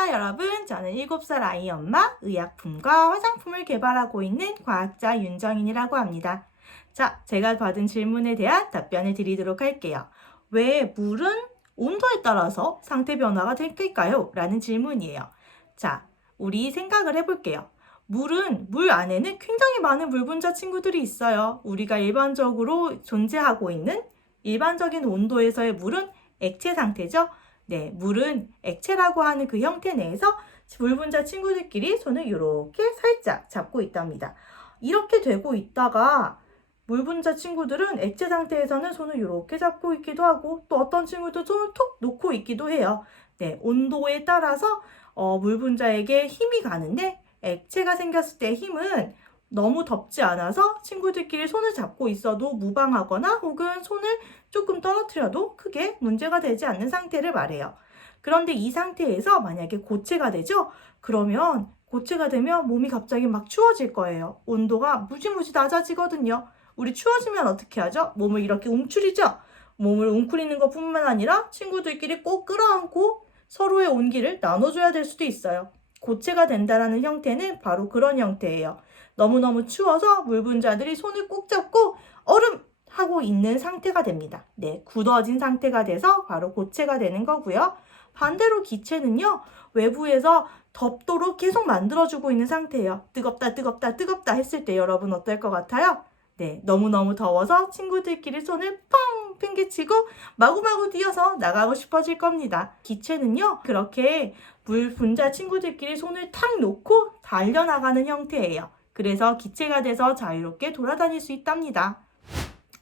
안녕하세요 여러분. 저는 7살 아이 엄마, 의약품과 화장품을 개발하고 있는 과학자 윤정인이라고 합니다. 자, 제가 받은 질문에 대한 답변을 드리도록 할게요. 왜 물은 온도에 따라서 상태 변화가 될까요? 라는 질문이에요. 자, 우리 생각을 해볼게요. 물 안에는 굉장히 많은 물 분자 친구들이 있어요. 우리가 일반적으로 존재하고 있는 일반적인 온도에서의 물은 액체 상태죠. 네, 물은 액체라고 하는 그 형태 내에서 물 분자 친구들끼리 손을 이렇게 살짝 잡고 있답니다. 이렇게 되고 있다가 물 분자 친구들은 액체 상태에서는 손을 이렇게 잡고 있기도 하고 또 어떤 친구도 손을 톡 놓고 있기도 해요. 네, 온도에 따라서 물 분자에게 힘이 가는데 액체가 생겼을 때 힘은 너무 덥지 않아서 친구들끼리 손을 잡고 있어도 무방하거나 혹은 손을 조금 떨어뜨려도 크게 문제가 되지 않는 상태를 말해요. 그런데 이 상태에서 만약에 고체가 되죠? 그러면 고체가 되면 몸이 갑자기 막 추워질 거예요. 온도가 무지무지 낮아지거든요. 우리 추워지면 어떻게 하죠? 몸을 이렇게 움츠리죠? 몸을 웅크리는 것뿐만 아니라 친구들끼리 꼭 끌어안고 서로의 온기를 나눠줘야 될 수도 있어요. 고체가 된다라는 형태는 바로 그런 형태예요. 너무너무 추워서 물 분자들이 손을 꼭 잡고 얼음! 하고 있는 상태가 됩니다. 네, 굳어진 상태가 돼서 바로 고체가 되는 거고요. 반대로 기체는요, 외부에서 덥도록 계속 만들어주고 있는 상태예요. 뜨겁다, 뜨겁다, 뜨겁다 했을 때 여러분 어떨 것 같아요? 네, 너무너무 더워서 친구들끼리 손을 펑 팽개치고 마구마구 뛰어서 나가고 싶어질 겁니다. 기체는요, 그렇게 물 분자 친구들끼리 손을 탁 놓고 달려나가는 형태예요. 그래서 기체가 돼서 자유롭게 돌아다닐 수 있답니다.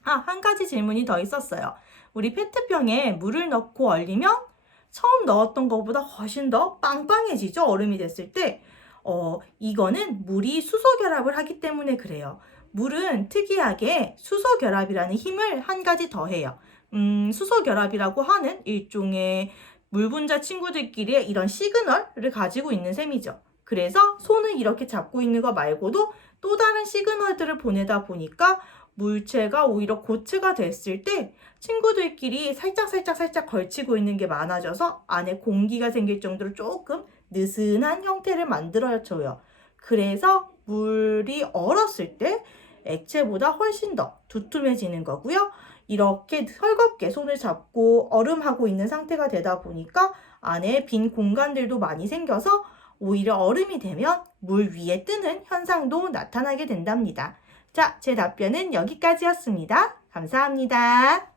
한 가지 질문이 더 있었어요. 우리 페트병에 물을 넣고 얼리면 처음 넣었던 것보다 훨씬 더 빵빵해지죠? 얼음이 됐을 때. 이거는 물이 수소 결합을 하기 때문에 그래요. 물은 특이하게 수소 결합이라는 힘을 한 가지 더 해요. 수소 결합이라고 하는 일종의 물 분자 친구들끼리 이런 시그널을 가지고 있는 셈이죠. 그래서 손을 이렇게 잡고 있는 거 말고도 또 다른 시그널들을 보내다 보니까 물체가 오히려 고체가 됐을 때 친구들끼리 살짝 걸치고 있는 게 많아져서 안에 공기가 생길 정도로 조금 느슨한 형태를 만들어줘요. 그래서 물이 얼었을 때 액체보다 훨씬 더 두툼해지는 거고요. 이렇게 헐겁게 손을 잡고 얼음하고 있는 상태가 되다 보니까 안에 빈 공간들도 많이 생겨서 오히려 얼음이 되면 물 위에 뜨는 현상도 나타나게 된답니다. 자, 제 답변은 여기까지였습니다. 감사합니다.